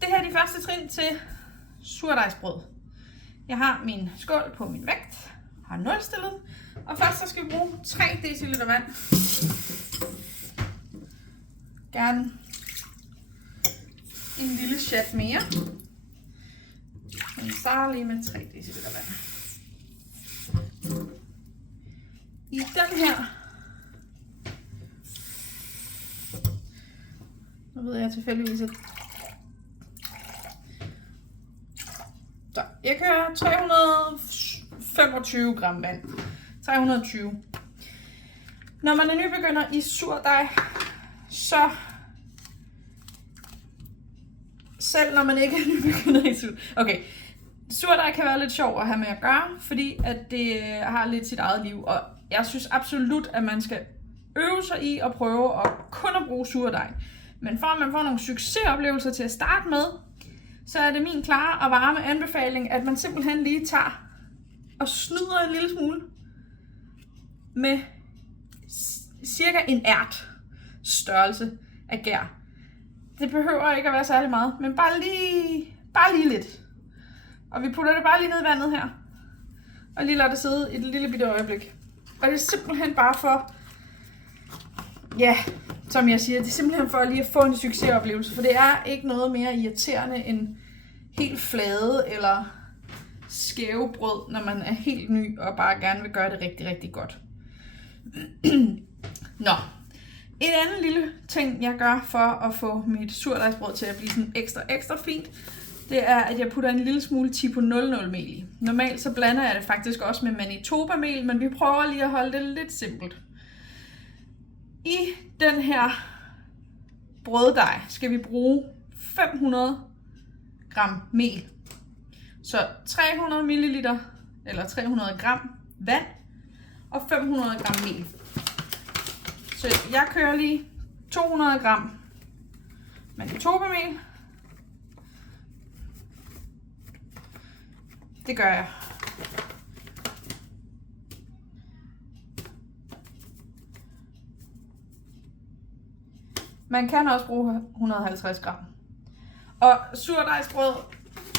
det her er de første trin til surdejsbrød. Jeg har min skål på min vægt, har nulstillet den, og først så skal vi bruge 3 dl vand. Gerne en lille chat mere. Men starter lige med 3 dl vand. I den her, nu ved jeg tilfældigvis, at så jeg kører 325 gram vand. 320. Når man er nybegynder i surdej, så selv når man ikke er nybegynder i surdej. Okay, surdej kan være lidt sjov at have med at gøre, fordi at det har lidt sit eget liv, og jeg synes absolut, at man skal øve sig i at prøve at kun at bruge surdej. Men for at man får nogle succesoplevelser til at starte med, så er det min klare og varme anbefaling, at man simpelthen lige tager og snyder en lille smule med cirka en ært størrelse af gær. Det behøver ikke at være særlig meget, men bare lige lidt. Og vi putter det bare lige ned i vandet her, og lige lader det sidde et lille bitte øjeblik. Og det er simpelthen bare for, ja, som jeg siger, det er simpelthen for lige at få en succesoplevelse, for det er ikke noget mere irriterende end helt flade eller skæve brød, når man er helt ny og bare gerne vil gøre det rigtig, rigtig godt. Nå, en anden lille ting, jeg gør for at få mit surdejsbrød til at blive sådan ekstra fint, det er, at jeg putter en lille smule Tipo 00 mel i. Normalt så blander jeg det faktisk også med Manitoba-mel, men vi prøver lige at holde det lidt simpelt. I den her brøddej skal vi bruge 500 gram mel. Så 300 ml eller 300 gram vand og 500 gram mel. Så jeg kører lige 200 gram Manitoba-mel. Det gør jeg. Man kan også bruge 150 gram. Og surdejsbrød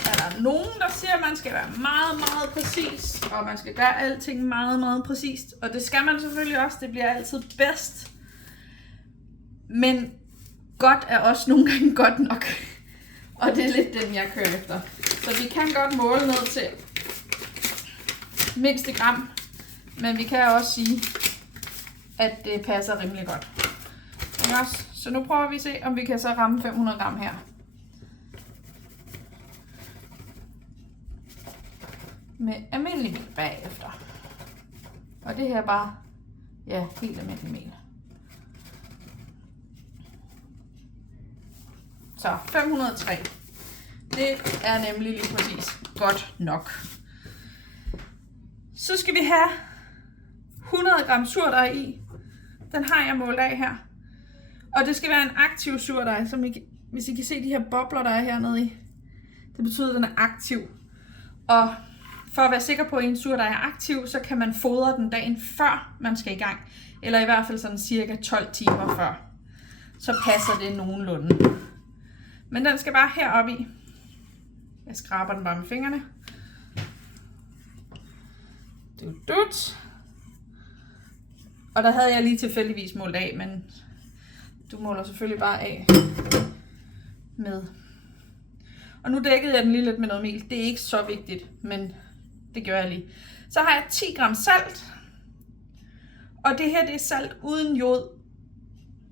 er der nogen, der siger, at man skal være meget præcis, og man skal gøre alting meget præcist. Og det skal man selvfølgelig også, det bliver altid bedst. Men godt er også nogle gange godt nok. Og det er lidt den, jeg kører efter. Så vi kan godt måle ned til mindste gram, men vi kan også sige, at det passer rimelig godt. Så nu prøver vi at se, om vi kan så ramme 500 gram her. Med almindelig mel bagefter. Og det her er bare, ja, helt almindelig mel. Så 503. Det er nemlig lige præcis godt nok. Så skal vi have 100 gram surdej i. Den har jeg målt af her. Og det skal være en aktiv surdej, som hvis I kan se de her bobler, der er hernede i. Det betyder, at den er aktiv. Og for at være sikker på, at en surdej er aktiv, så kan man fodre den dagen før man skal i gang. Eller i hvert fald sådan cirka 12 timer før. Så passer det nogenlunde. Men den skal bare heroppe i. Jeg skraber den bare med fingrene. Dut. Og der havde jeg lige tilfældigvis målt af, men du måler selvfølgelig bare af med. Og nu dækkede jeg den lige lidt med noget mel. Det er ikke så vigtigt, men det gør jeg lige. Så har jeg 10 gram salt. Og det her, det er salt uden jod.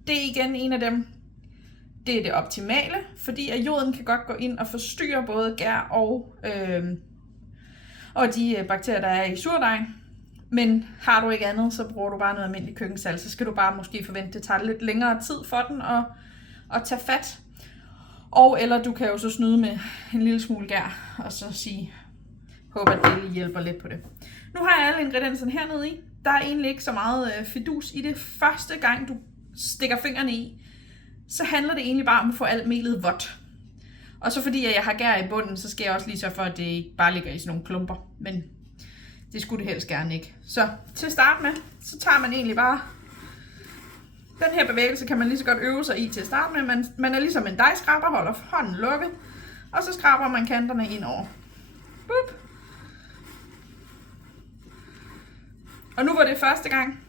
Det er igen en af dem. Det er det optimale, fordi at joden kan godt gå ind og forstyrre både gær og de bakterier, der er i surdejen. Men har du ikke andet, så bruger du bare noget almindelig køkkensalt. Så skal du bare måske forvente, det tager lidt længere tid for den at tage fat. Og eller du kan jo så snyde med en lille smule gær, og så sige, håber at det lige hjælper lidt på det. Nu har jeg alle ingredienserne hernede i. Der er egentlig ikke så meget fidus i det. Første gang du stikker fingrene i, så handler det egentlig bare om at få alt melet vådt. Og så fordi jeg har gær i bunden, så skal jeg også lige sørge for, at det ikke bare ligger i sådan nogle klumper. Men det skulle det helst gerne ikke. Så til at starte med, så tager man egentlig bare Den her bevægelse kan man lige så godt øve sig i til at starte med. Man er ligesom en dejskraber, holder hånden lukket, og så skraber man kanterne ind over. Boop. Og nu var det første gang,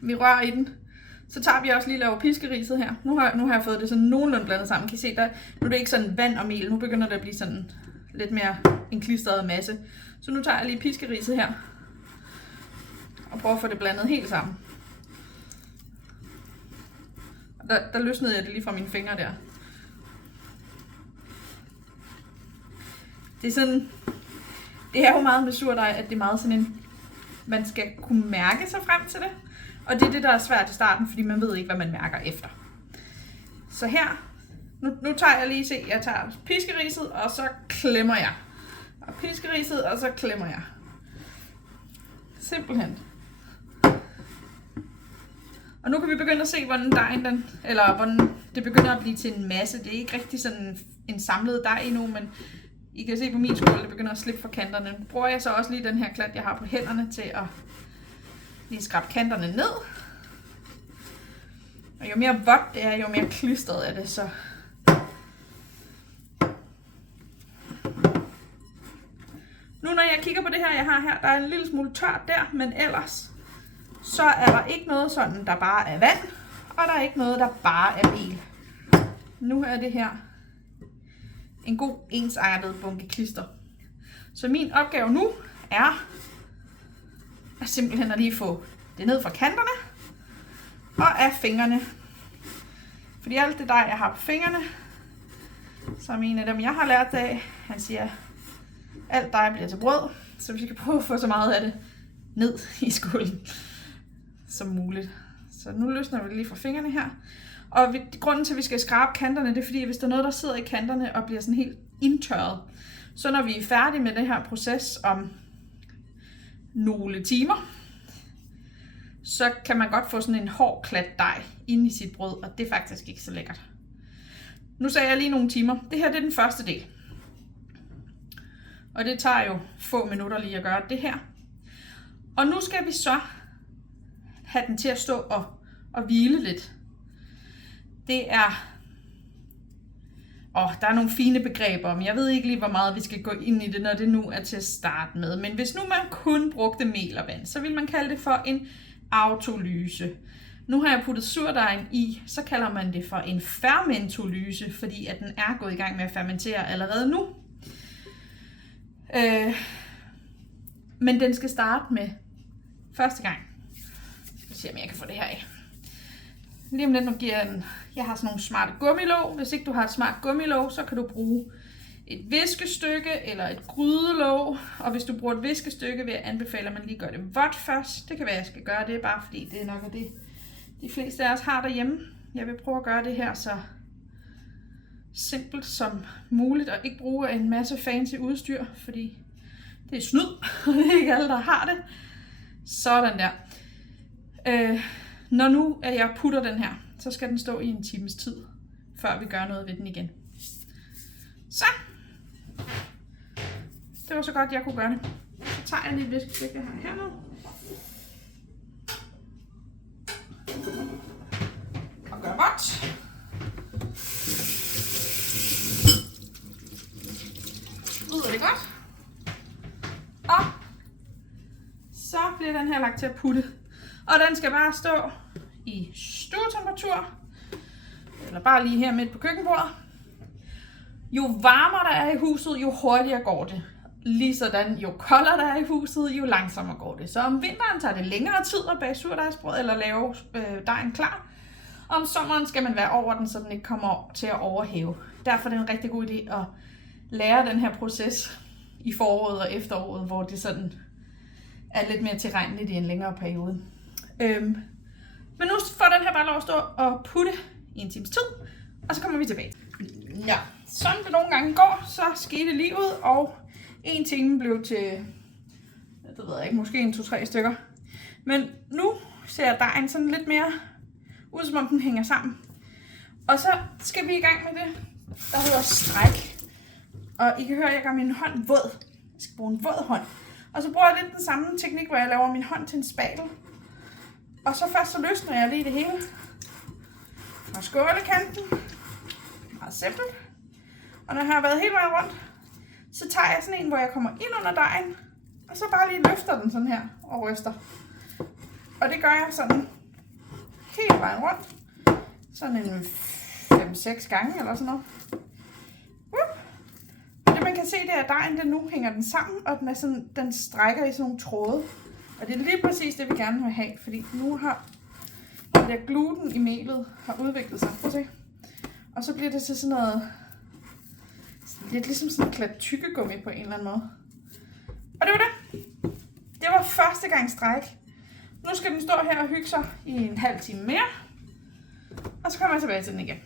vi rører i den. Så tager vi også lige laver piskeriset her. Nu har jeg fået det sådan nogenlunde blandet sammen. Kan I se, nu er det ikke sådan vand og mel. Nu begynder det at blive sådan lidt mere en klistret masse. Så nu tager jeg lige piskeriset her. Og prøver at få det blandet helt sammen. Der løsnede jeg det lige fra mine fingre der. Det er sådan, det er jo meget med surdej, at det er meget sådan en, man skal kunne mærke sig frem til det. Og det er det, der er svært i starten, fordi man ved ikke, hvad man mærker efter. Så her, nu tager jeg lige, jeg tager piskeriset, og så klemmer jeg. Og piskeriset, og så klemmer jeg. Simpelthen. Og nu kan vi begynde at se, hvordan dejen hvordan det begynder at blive til en masse. Det er ikke rigtig sådan en samlet dej endnu, men I kan se på min skål, det begynder at slippe fra kanterne. Nu bruger jeg så også lige den her klat, jeg har på hænderne, til at lige skrabe kanterne ned. Og jo mere vådt det er, jo mere klistret er det, så nu når jeg kigger på det her, jeg har her, der er en lille smule tørt der, men ellers så er der ikke noget sådan, der bare er vand, og der er ikke noget, der bare er mel. Nu er det her en god ensartet bunke klister. Så min opgave nu er simpelthen at lige få det ned fra kanterne og af fingrene. Fordi alt det der, jeg har på fingrene, som en af dem, jeg har lært af, han siger, alt dej bliver til brød, så vi skal prøve at få så meget af det ned i skålen som muligt. Så nu løsner vi det lige fra fingrene her. Og grunden til, at vi skal skrabe kanterne, det er fordi, hvis der er noget, der sidder i kanterne og bliver sådan helt indtørret, så når vi er færdige med det her proces om nogle timer, så kan man godt få sådan en hård klat dej inde i sit brød, og det er faktisk ikke så lækkert. Nu sagde jeg lige nogle timer. Det her det er den første del. Og det tager jo få minutter lige at gøre det her. Og nu skal vi så have den til at stå og hvile lidt. Det er der er nogle fine begreber, men jeg ved ikke lige, hvor meget vi skal gå ind i det, når det nu er til at starte med. Men hvis nu man kun brugte mel og vand, så vil man kalde det for en autolyse. Nu har jeg puttet surdejen i, så kalder man det for en fermentolyse, fordi at den er gået i gang med at fermentere allerede nu. Men den skal starte med første gang. Jeg skal se, om jeg kan få det her af. Lige om lidt, nu giver jeg har sådan nogle smarte gummilåg. Hvis ikke du har et smart gummilåg, så kan du bruge et viskestykke eller et grydelåg. Og hvis du bruger et viskestykke, vil jeg anbefale, at man lige gør det vådt først. Det kan være, at jeg skal gøre det, bare fordi det er nok det, de fleste af os har derhjemme. Jeg vil prøve at gøre det her så simpelt som muligt, og ikke bruge en masse fancy udstyr, fordi det er snyd, og det er ikke alle, der har det. Sådan der. Når nu at jeg putter den her, så skal den stå i en times tid, før vi gør noget ved den igen. Så. Det var så godt, jeg kunne gøre det. Så tager jeg lige viskestykke, jeg har her nu. Og gør vådt. Lyder det godt? Og så bliver den her lagt til at putte. Og den skal bare stå i stuetemperatur, eller bare lige her midt på køkkenbordet. Jo varmere der er i huset, jo hurtigere går det. Ligesådan, jo koldere der er i huset, jo langsommere går det. Så om vinteren tager det længere tid at bage surdejsbrød eller lave dejen klar. Og om sommeren skal man være over den, så den ikke kommer til at overhæve. Derfor er det en rigtig god idé at lære den her proces i foråret og efteråret, hvor det sådan er lidt mere tilregneligt i en længere periode. Men nu får den her bare lov at stå og putte i en times tid, og så kommer vi tilbage. Ja, som det nogle gange går, så skete livet, og en time blev til, det ved jeg ikke, måske 2-3 stykker. Men nu ser dejen sådan lidt mere ud, som om den hænger sammen. Og så skal vi i gang med det, der hedder stræk. Og I kan høre, at jeg gør min hånd våd. Jeg skal bruge en våd hånd. Og så bruger jeg lidt den samme teknik, hvor jeg laver min hånd til en spatel. Og så først så løsner jeg lige det hele fra skålekanten. Meget simpelt. Og når jeg har været hele vejen rundt, så tager jeg sådan en, hvor jeg kommer ind under dejen, og så bare lige løfter den sådan her og ryster. Og det gør jeg sådan hele vejen rundt. Sådan en 5-6 gange eller sådan noget. Og det man kan se, det er, at dejen den nu hænger den sammen, og den, er sådan, den strækker i sådan nogle tråde. Og det er lige præcis det, vi gerne vil have, fordi nu har det der gluten i melet har udviklet sig. Prøv at se. Og så bliver det til sådan noget, lidt ligesom sådan en klat tykkegummi på en eller anden måde. Og det var det. Det var første gang stræk. Nu skal den stå her og hygge sig i en halv time mere. Og så kommer jeg tilbage til den igen.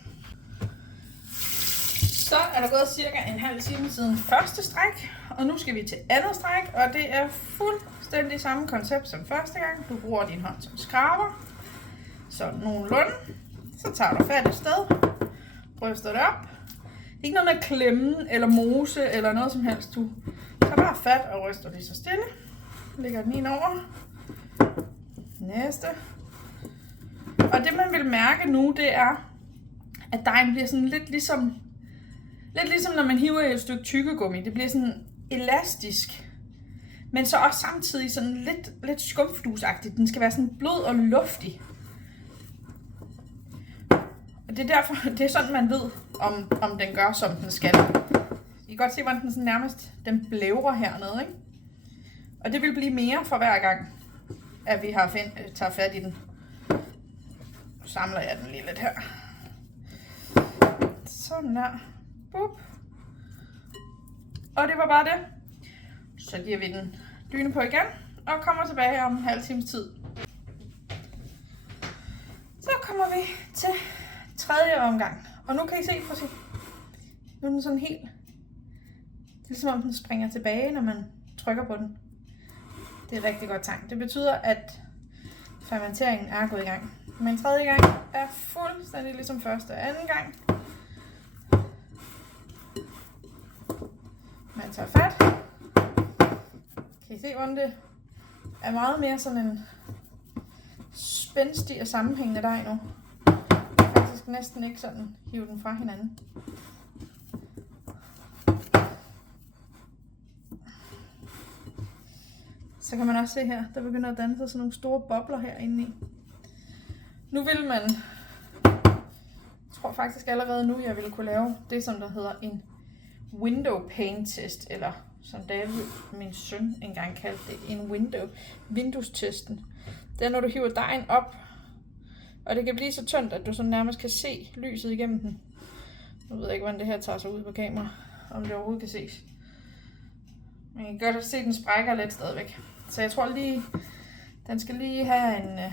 Så er der gået cirka en halv time siden første stræk. Og nu skal vi til andet stræk. Og det er fuldstændig samme koncept som første gang. Du bruger din hånd som skraber. Så nogenlunde. Så tager du fat et sted. Ryster det op. Ikke noget med at klemme eller mose eller noget som helst. Du tager bare fat og ryster lige så stille. Lægger den ind over. Næste. Og det man vil mærke nu, det er, at dejen bliver sådan lidt ligesom når man hiver et stykke tykkegummi. Det bliver sådan elastisk. Men så også samtidig sådan lidt skumfdusagtigt. Den skal være sådan blød og luftig. Og det er derfor, det er sådan man ved, om den gør som den skal. I kan godt se, hvordan den sådan nærmest den blævrer hernede, ikke? Og det vil blive mere for hver gang, at vi har tager fat i den. Nu samler jeg den lige lidt her. Sådan der. Bup. Og det var bare det. Så giver vi den dyne på igen, og kommer tilbage om en halv times tid. Så kommer vi til tredje omgang. Og nu kan I se, prøv at se. Nu er den sådan helt. Det er ligesom om den springer tilbage, når man trykker på den. Det er et rigtig godt tegn. Det betyder, at fermenteringen er gået i gang. Men tredje gang er fuldstændig ligesom første og anden gang. Man tager fat. Kan I se, hvordan det er meget mere sådan en spændstig og sammenhængende dej nu. Faktisk næsten ikke sådan hive den fra hinanden. Så kan man også se her, der begynder at danne sig sådan nogle store bobler herinde i. Nu vil man, jeg tror faktisk allerede nu, jeg ville kunne lave det, som der hedder en window pane test, eller som David, min søn, engang kaldte det, en vinduestesten. Det er, når du hiver dejen op, og det kan blive så tyndt, at du så nærmest kan se lyset igennem den. Nu ved jeg ikke, hvordan det her tager sig ud på kamera, om det overhovedet kan ses. Men jeg kan godt se, at den sprækker lidt stadigvæk. Så jeg tror lige, den skal lige have en,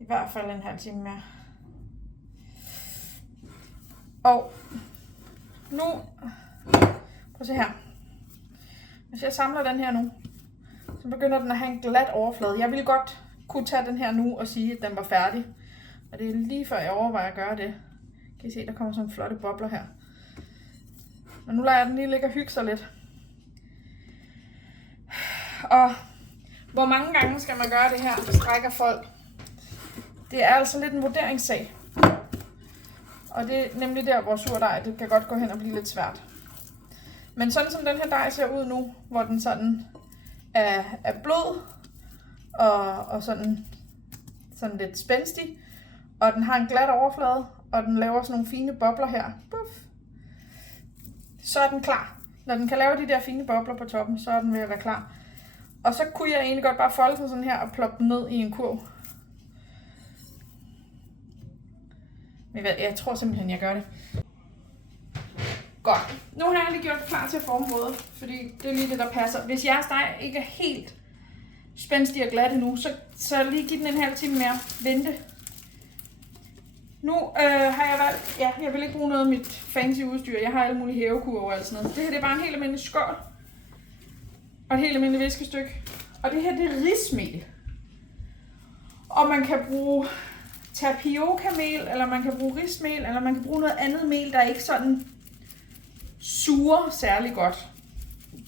i hvert fald en halv time mere. Og nu, prøv at se her. Hvis jeg samler den her nu, så begynder den at have en glat overflade. Jeg ville godt kunne tage den her nu og sige, at den var færdig. Og det er lige før jeg overvejer at gøre det. Kan I se, der kommer sådan flotte bobler her. Men nu lader jeg den lige ligge og hygge sig lidt. Og hvor mange gange skal man gøre det her, strækker folk? Det er altså lidt en vurderingssag. Og det er nemlig der, hvor surdej, det kan godt gå hen og blive lidt svært. Men sådan som den her dej ser ud nu, hvor den sådan er blød og sådan lidt spændstig, og den har en glat overflade, og den laver sådan nogle fine bobler her. Puff. Så er den klar. Når den kan lave de der fine bobler på toppen, så er den ved at være klar. Og så kunne jeg egentlig godt bare folde den sådan her og ploppe den ned i en kurv. Men jeg tror simpelthen, jeg gør det. Godt. Nu har jeg lige gjort det klar til at forme brødet, fordi det er lige det, der passer. Hvis jeres dej ikke er helt spændstig og glat endnu, så lige giv den en halv time mere. Vente. Nu har jeg valgt, ja, jeg vil ikke bruge noget af mit fancy udstyr. Jeg har alle mulige hævekurver og alt sådan noget. Det her det er bare en helt almindelig skål. Og et helt almindeligt viskestykke. Og det her det er rismel. Og man kan bruge tapiokamel, eller man kan bruge rismel, eller man kan bruge noget andet mel, der ikke sådan suger særlig godt.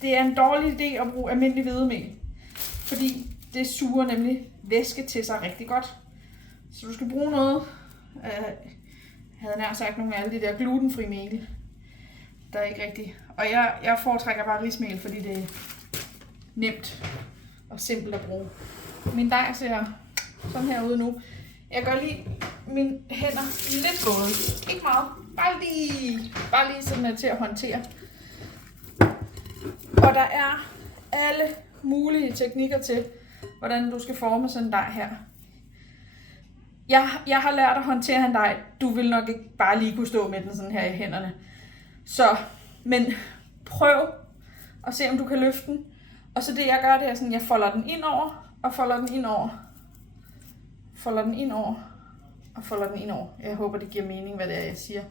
Det er en dårlig idé at bruge almindelig hvedemel. Fordi det suger nemlig væske til sig rigtig godt. Så du skal bruge noget, jeg havde nær sagt nogle af alle de der glutenfri mel. Der er ikke rigtigt. Og jeg foretrækker bare rismel, fordi det er nemt og simpelt at bruge. Min dej ser sådan her ud nu. Jeg gør lige mine hænder lidt våde. Ikke meget. Bare lige sådan her til at håndtere. Og der er alle mulige teknikker til, hvordan du skal forme sådan en dej her. Jeg har lært at håndtere en dej. Du vil nok ikke bare lige kunne stå med den sådan her i hænderne. Så, men prøv at se, om du kan løfte den. Og så det jeg gør, det er sådan, jeg folder den ind over, og folder den ind over. Folder den ind over, og folder den ind over. Jeg håber, det giver mening, hvad det er, jeg siger.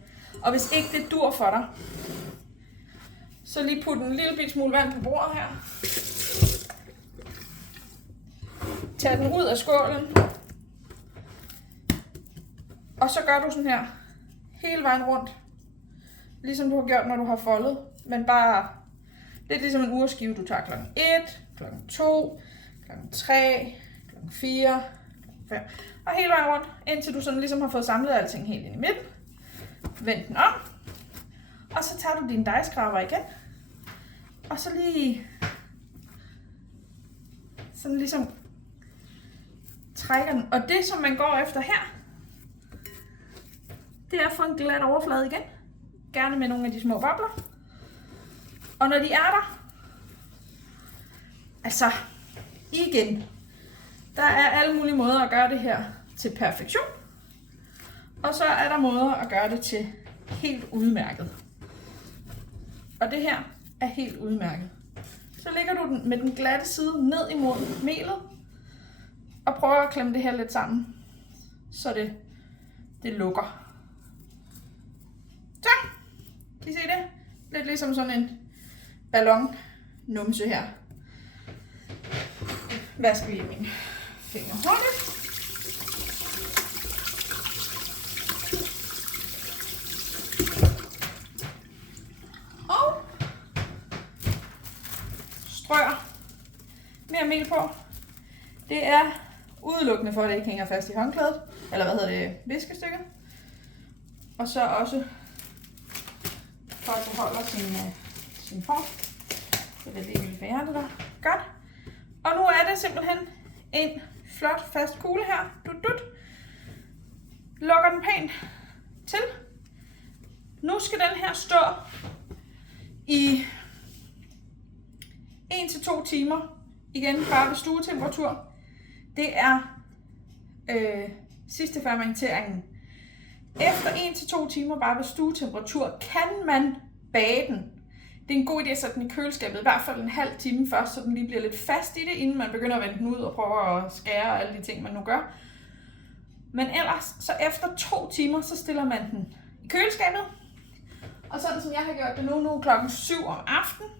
Og hvis ikke det dur for dig, så lige put en lille bit smule vand på bordet her. Tag den ud af skålen. Og så gør du sådan her, hele vejen rundt. Ligesom du har gjort, når du har foldet. Men bare lidt ligesom en urskive, du tager klokken 1, klokken 2, klokken 3, klokken 4, klokken 5. Og hele vejen rundt, indtil du sådan ligesom har fået samlet alting helt ind i midten. Vend den om. Og så tager du dine dejskraber igen. Og så lige sådan ligesom trækker den. Og det, som man går efter her, det er at få en glat overflade igen. Gerne med nogle af de små bobler. Og når de er der, altså igen, der er alle mulige måder at gøre det her til perfektion. Og så er der måder at gøre det til helt udmærket. Og det her er helt udmærket. Så lægger du den med den glatte side ned imod melet. Og prøver at klemme det her lidt sammen, så det lukker. Så, kan I se det? Lidt ligesom sådan en ballonnumse her. Vasker vi mine fingre hurtigt. Og strør mere mel på. Det er udelukkende for, at det ikke hænger fast i håndklædet. Eller viskestykket. Og så også for at det holder sin form. Så det er det, vil være det der. Godt. Og nu er det simpelthen en flot fast kugle her. Lukker den pænt til. Nu skal den her stå i 1-2 timer. Igen bare ved stuetemperatur. Det er sidste fermenteringen. Efter 1-2 timer bare ved stuetemperatur kan man bage den. Det er en god idé at sætte den i køleskabet, i hvert fald en halv time først, så den lige bliver lidt fast i det, inden man begynder at vende den ud og prøver at skære og alle de ting, man nu gør. Men ellers, så efter 2 timer, så stiller man den i køleskabet. Og sådan som jeg har gjort det nu klokken 7 om aftenen.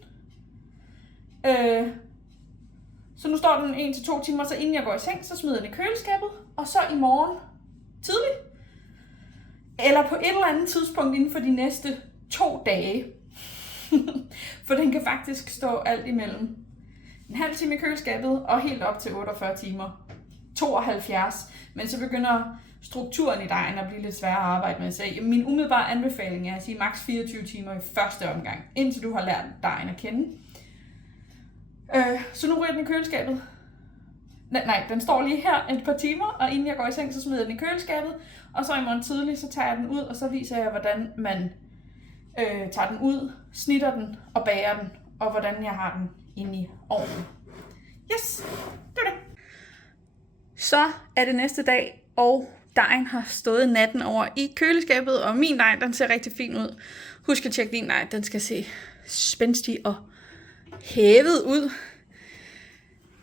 Så nu står den 1-2 timer, så inden jeg går i seng, så smider jeg den i køleskabet. Og så i morgen tidligt, eller på et eller andet tidspunkt inden for de næste 2 dage. For den kan faktisk stå alt imellem en halv time i køleskabet og helt op til 48 timer. 72. Men så begynder strukturen i dejen at blive lidt sværere at arbejde med. Så min umiddelbare anbefaling er at sige maks 24 timer i første omgang, indtil du har lært dejen at kende. Så nu ryger den i køleskabet. Nej, den står lige her et par timer, og inden jeg går i seng, så smider jeg den i køleskabet. Og så i morgen tidlig, så tager jeg den ud, og så viser jeg, hvordan man tager den ud, snitter den og bager den, og hvordan jeg har den inde i ovnen. Yes, det er det. Så er det næste dag, og dejen har stået natten over i køleskabet, og min dej, den ser rigtig fin ud. Husk at tjekke din dej, den skal se spændstig og hævet ud.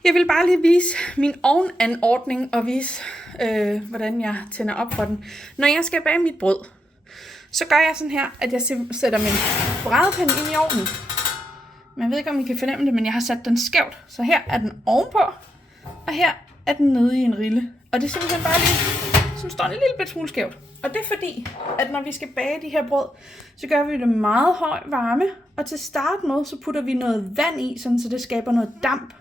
Jeg vil bare lige vise min ovnanordning og vise, hvordan jeg tænder op for den. Når jeg skal bage mit brød, så gør jeg sådan her, at jeg sætter min brædepande ind i ovnen. Man ved ikke, om I kan fornemme det, men jeg har sat den skævt. Så her er den ovenpå, og her er den nede i en rille. Og det er simpelthen bare lige, som står en lille bit smule skævt. Og det er fordi, at når vi skal bage de her brød, så gør vi det meget høj varme. Og til start med, så putter vi noget vand i, sådan, så det skaber noget damp.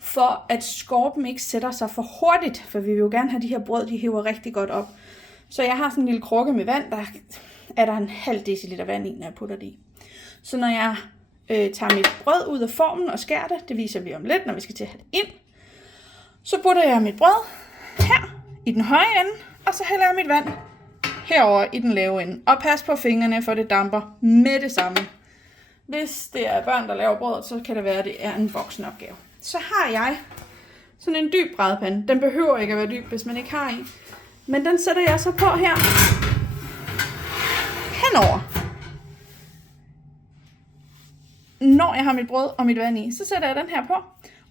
for at skorpen ikke sætter sig for hurtigt, for vi vil jo gerne have de her brød, de hiver rigtig godt op. Så jeg har sådan en lille krukke med vand, der er der en halv deciliter vand i, når jeg putter det i. Så når jeg tager mit brød ud af formen og skærer det viser vi om lidt, når vi skal til at have det ind, så putter jeg mit brød her i den høje ende, og så hælder jeg mit vand herover i den lave ende. Og pas på fingrene, for det damper med det samme. Hvis det er børn, der laver brød, så kan det være, at det er en voksenopgave. Så har jeg sådan en dyb brædepande. Den behøver ikke at være dyb, hvis man ikke har en. Men den sætter jeg så på her henover. Når jeg har mit brød og mit vand i, så sætter jeg den her på.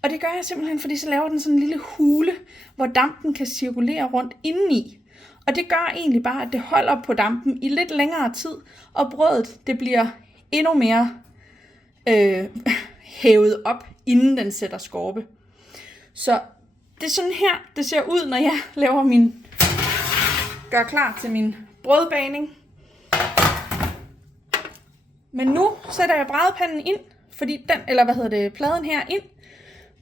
Og det gør jeg simpelthen, fordi så laver den sådan en lille hule, hvor dampen kan cirkulere rundt indeni. Og det gør egentlig bare, at det holder på dampen i lidt længere tid, og brødet det bliver endnu mere hævet op, inden den sætter skorpe. Så det er sådan her, det ser ud, når jeg laver gør klar til min brødbagning. Men nu sætter jeg brædepanden ind, fordi pladen her ind,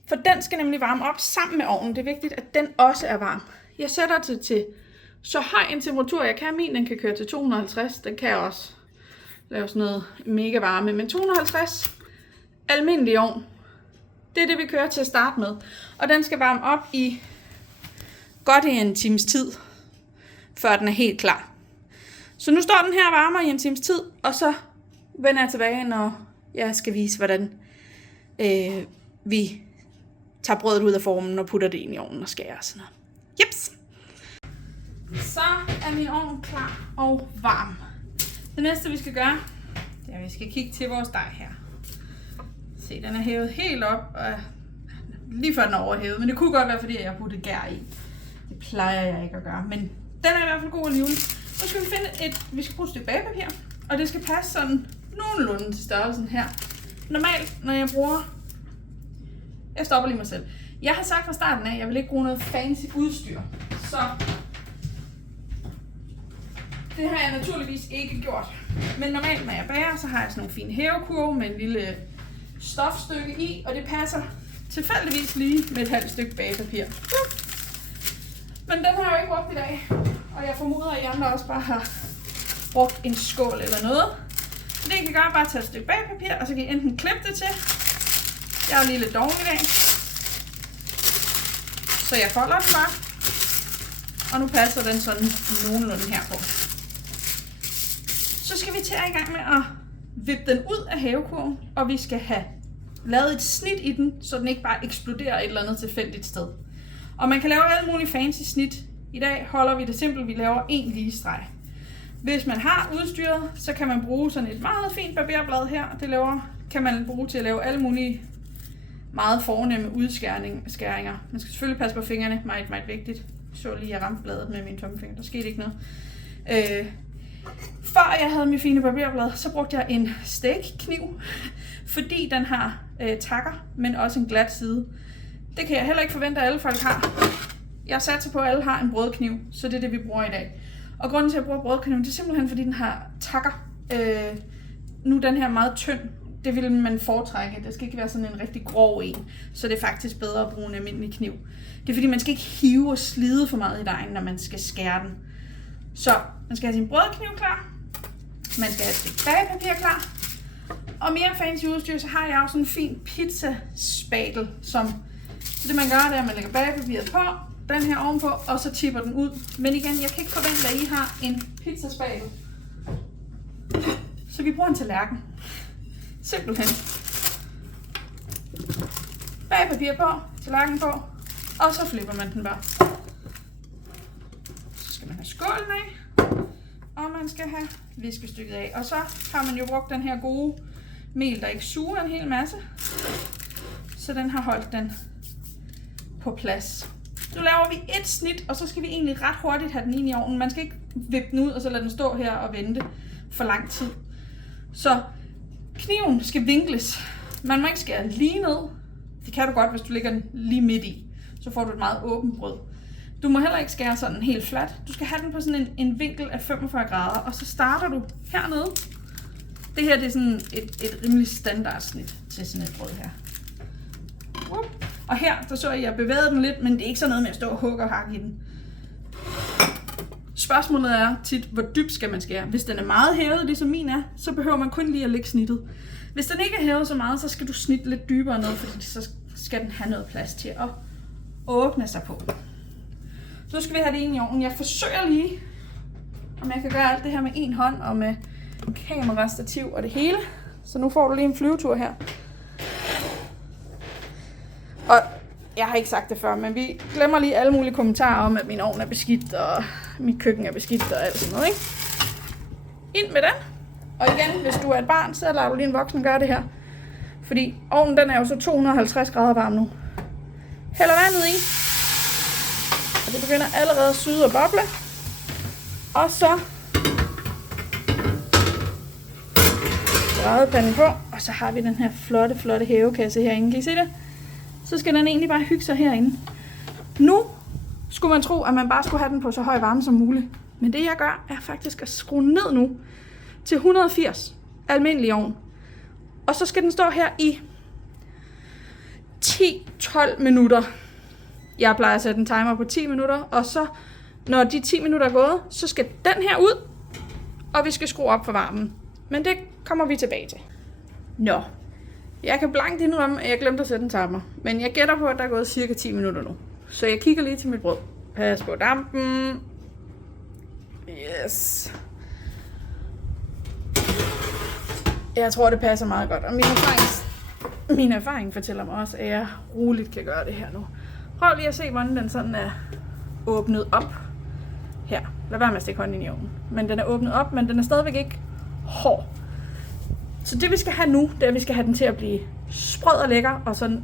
for den skal nemlig varme op sammen med ovnen. Det er vigtigt, at den også er varm. Jeg sætter det til så høj en temperatur, jeg kan. Den kan køre til 250. Den kan også lave sådan noget mega varme. Men 250 almindelig ovn, det er det, vi kører til at starte med. Og den skal varme op i godt i en times tid, før den er helt klar. Så nu står den her varmer i en times tid, og så vender jeg tilbage, når jeg skal vise, hvordan vi tager brødet ud af formen og putter det ind i ovnen og skærer og sådan noget. Jeps! Så er min ovn klar og varm. Det næste vi skal gøre, det er, at vi skal kigge til vores dej her. Se, den er hævet helt op, og lige før den er overhævet, men det kunne godt være, fordi jeg har puttet gær i. Det plejer jeg ikke at gøre, men den er i hvert fald god alligevel. Så skal vi finde vi skal bruge et stykke bagepapir, og det skal passe sådan nogenlunde til størrelsen her. Normalt, når jeg bruger... Jeg stopper lige mig selv. Jeg har sagt fra starten af, at jeg vil ikke bruge noget fancy udstyr. Så det har jeg naturligvis ikke gjort. Men normalt, når jeg bager, så har jeg sådan nogle fine hævekurve med en lille stofstykke i, og det passer tilfældigvis lige med et halvt stykke bagepapir. Men den har jeg jo ikke brugt i dag, og jeg formoder, at I andre også bare har brugt en skål eller noget. Så det I kan gøre, bare tage et stykke bagepapir, og så kan I enten klippe det til. Jeg er lige lidt doven i dag, så jeg folder den bare. Og nu passer den sådan nogenlunde her på. Så skal vi til at i gang med at vippe den ud af havekurven, og vi skal have lavet et snit i den, så den ikke bare eksploderer et eller andet tilfældigt sted. Og man kan lave alle mulige fancy snit. I dag holder vi det simpelt, vi laver en lige streg. Hvis man har udstyret, så kan man bruge sådan et meget fint barberblad her. Det kan man bruge til at lave alle mulige meget fornemme udskæringer. Man skal selvfølgelig passe på fingrene, meget, meget vigtigt. Så lige jeg ramte bladet med min tommelfinger, der skete ikke noget. Før jeg havde mit fine barberblad, så brugte jeg en steakkniv, fordi den har takker, men også en glat side. Det kan jeg heller ikke forvente, at alle folk har. Jeg satser på, at alle har en brødkniv, så det er det, vi bruger i dag. Og grunden til, at jeg bruger brødkniven, det er simpelthen, fordi den har takker. Nu den her meget tynd, det vil man foretrække. Det skal ikke være sådan en rigtig grov en, så det er faktisk bedre at bruge en almindelig kniv. Det er fordi, man skal ikke hive og slide for meget i dejen, når man skal skære den. Så man skal have sin brødkniv klar. Man skal have et stykke bagepapir klar. Og mere fancy udstyr, så har jeg også sådan en fin pizzaspatel, så det man gør, det er, at man lægger bagepapiret på, den her ovenpå, og så tipper den ud. Men igen, jeg kan ikke forvente, at I har en pizzaspatel. Så vi bruger en tallerken. Simpelthen. Bagepapir på, tallerken på, og så flipper man den bare. Så skal man have skålen af, og man skal have viskestykket af. Og så har man jo brugt den her gode mel, der ikke suger en hel masse. Så den har holdt den på plads. Nu laver vi et snit, og så skal vi egentlig ret hurtigt have den ind i ovnen. Man skal ikke vippe den ud, og så lade den stå her og vente for lang tid. Så kniven skal vinkles. Man må ikke skære lige ned. Det kan du godt, hvis du lægger den lige midt i. Så får du et meget åbent brød. Du må heller ikke skære sådan helt fladt. Du skal have den på sådan en vinkel af 45 grader, og så starter du hernede. Det her det er sådan et rimelig standard snit til sådan et brød her. Og her, der så jeg bevægede den lidt, men det er ikke sådan noget med at stå og hugge og hakke i den. Spørgsmålet er tit, hvor dybt skal man skære. Hvis den er meget hævet, ligesom min er, så behøver man kun lige at lægge snittet. Hvis den ikke er hævet så meget, så skal du snitte lidt dybere ned, fordi så skal den have noget plads til at åbne sig på. Så nu skal vi have det ind i ovnen. Jeg forsøger lige, om jeg kan gøre alt det her med en hånd og med kamerastativ og det hele. Så nu får du lige en flyvetur her. Og jeg har ikke sagt det før, men vi glemmer lige alle mulige kommentarer om, at min ovn er beskidt, og mit køkken er beskidt og alt sådan noget, ikke? Ind med den. Og igen, hvis du er et barn, så lader du lige en voksen gøre det her. Fordi ovnen den er jo så 250 grader varm nu. Hælder vandet i. Og det begynder allerede at syde og boble. Og så brædepanden på. Og så har vi den her flotte hævekasse herinde. Kan I se det? Så skal den egentlig bare hygge sig herinde. Nu skulle man tro, at man bare skulle have den på så høj varme som muligt. Men det jeg gør, er faktisk at skrue ned nu til 180 almindelig ovn. Og så skal den stå her i 10-12 minutter. Jeg plejer at sætte en timer på 10 minutter, og så når de 10 minutter er gået, så skal den her ud, og vi skal skrue op for varmen. Men det kommer vi tilbage til. Nå, jeg kan blankt indrømme, at jeg glemte at sætte en timer. Men jeg gætter på, at der er gået cirka 10 minutter nu. Så jeg kigger lige til mit brød. Pas på dampen. Yes. Jeg tror, det passer meget godt. Og min erfaring fortæller mig også, at jeg roligt kan gøre det her nu. Prøv lige at se, hvordan den sådan er åbnet op. Her. Lad være med at stikke hånden ind i ovnen. Men den er åbnet op, men den er stadigvæk ikke hård. Så det vi skal have nu, det er, at vi skal have den til at blive sprød og lækker, og sådan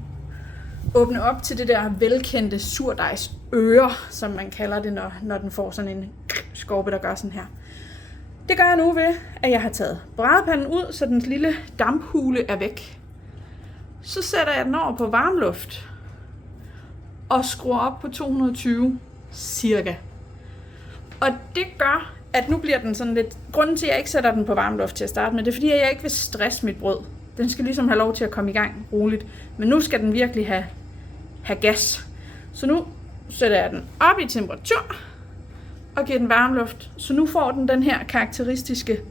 åbne op til det der velkendte surdejs øre, som man kalder det, når den får sådan en skorpe, der gør sådan her. Det gør jeg nu ved, at jeg har taget brædepanden ud, så den lille damphule er væk. Så sætter jeg den over på varmluft og skruer op på 220 cirka. Og det gør, at nu bliver den sådan lidt... Grunden til, at jeg ikke sætter den på varmluft til at starte med, det er fordi, at jeg ikke vil stresse mit brød. Den skal ligesom have lov til at komme i gang roligt. Men nu skal den virkelig have gas. Så nu sætter jeg den op i temperatur og giver den varmluft. Så nu får den her karakteristiske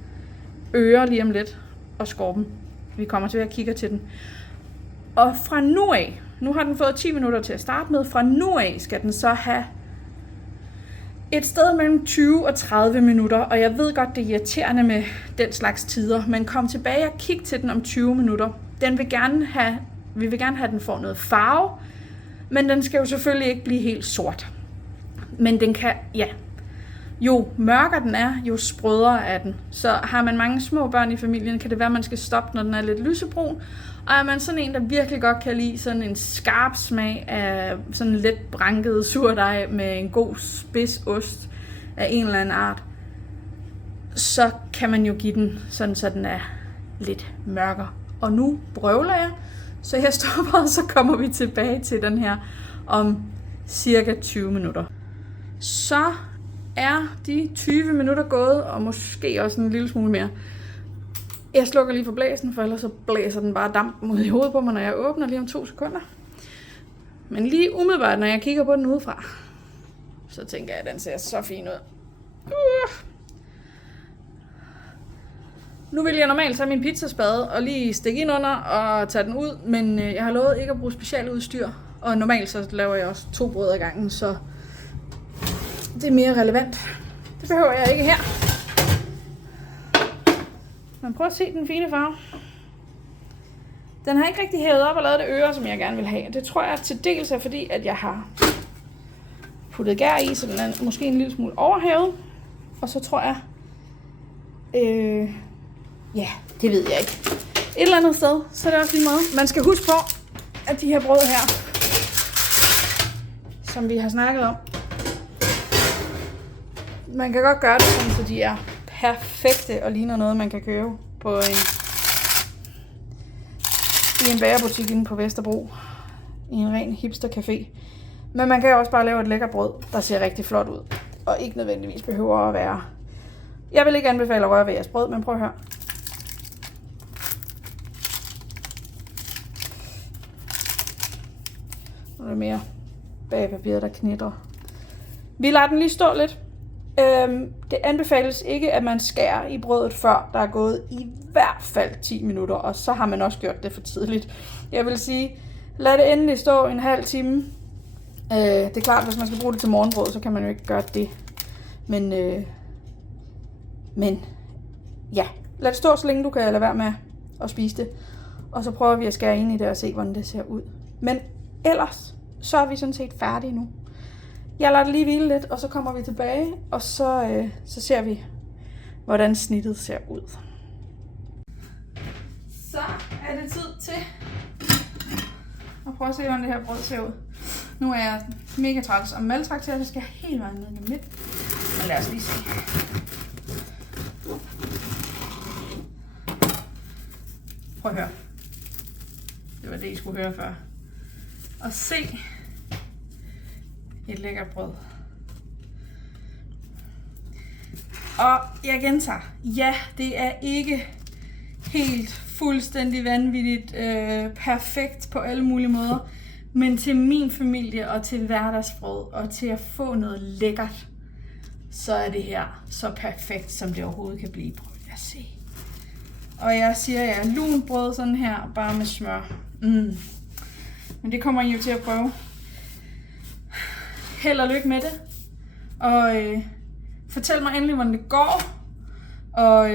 øre lige om lidt og skorpen. Vi kommer til at kigge til den. Og fra nu af, nu har den fået 10 minutter til at starte med, fra nu af skal den så have et sted mellem 20 og 30 minutter, og jeg ved godt, det er irriterende med den slags tider, men kom tilbage og kig til den om 20 minutter. Vi vil gerne have, at den får noget farve, men den skal jo selvfølgelig ikke blive helt sort. Men den kan, ja, jo mørkere den er, jo sprødere er den. Så har man mange små børn i familien, kan det være, at man skal stoppe, når den er lidt lysebrun. Og er man sådan en, der virkelig godt kan lide sådan en skarp smag af sådan lidt branket surdej med en god spids ost af en eller anden art, så kan man jo give den sådan, så den er lidt mørkere. Og nu brøvler jeg, så jeg stopper, og så kommer vi tilbage til den her om cirka 20 minutter. Så er de 20 minutter gået, og måske også en lille smule mere. Jeg slukker lige for blæsen, for ellers så blæser den bare dampen ud i hovedet på mig, når jeg åbner lige om 2 sekunder. Men lige umiddelbart, når jeg kigger på den udefra, så tænker jeg, at den ser så fin ud. Nu vil jeg normalt tage min pizzaspade og lige stikke ind under og tage den ud, men jeg har lovet ikke at bruge specialudstyr. Og normalt så laver jeg også 2 brød ad gangen, så det er mere relevant. Det behøver jeg ikke her. Men prøv at se den fine farve. Den har ikke rigtig hævet op og lavet det øre, som jeg gerne vil have. Det tror jeg til dels er fordi, at jeg har puttet gær i, så den er måske en lille smule overhævet. Og så tror jeg... ja, det ved jeg ikke. Et eller andet sted, så er det også lige meget. Man skal huske på, at de her brød her, som vi har snakket om, man kan godt gøre det sådan, så de er perfekte og ligner noget, man kan købe på i en bagerbutik inde på Vesterbro. I en ren hipster-café. Men man kan også bare lave et lækker brød, der ser rigtig flot ud. Og ikke nødvendigvis behøver at være... Jeg vil ikke anbefale at røre ved jeres brød, men prøv at høre. det mere bagepapir, der knitrer. Vi lader den lige stå lidt. Det anbefales ikke, at man skærer i brødet, før der er gået i hvert fald 10 minutter, og så har man også gjort det for tidligt. Jeg vil sige, lad det endelig stå en halv time. Det er klart, hvis man skal bruge det til morgenbrød, så kan man jo ikke gøre det. Men ja, lad det stå, så længe du kan lade være med at spise det. Og så prøver vi at skære ind i det og se, hvordan det ser ud. Men ellers, så er vi sådan set færdige nu. Jeg lader det lige hvile lidt, og så kommer vi tilbage, og så ser vi, hvordan snittet ser ud. Så er det tid til at prøve at se, hvordan det her brød ser ud. Nu er jeg mega træls og maltrakteret, så skal jeg helt vejen ned i midt. Men lad os lige se. Prøv at høre. Det var det, I skulle høre før. Og se et lækkert brød. Og jeg gentager, ja, det er ikke helt fuldstændig vanvittigt perfekt på alle mulige måder, men til min familie og til hverdagsbrød og til at få noget lækkert, så er det her så perfekt, som det overhovedet kan blive. Prøv at se. Og jeg siger ja, lunt brød sådan her, bare med smør. Men det kommer I jo til at prøve. Held og lykke med det. Og fortæl mig endelig, hvordan det går. Og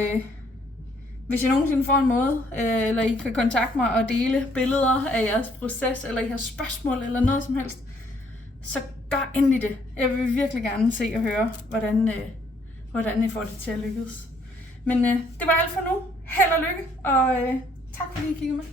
hvis I nogensinde får en måde, eller I kan kontakte mig og dele billeder af jeres proces, eller I har spørgsmål eller noget som helst, så gør endelig det. Jeg vil virkelig gerne se og høre, hvordan I får det til at lykkes. Men det var alt for nu. Held og lykke, og tak fordi I kiggede med.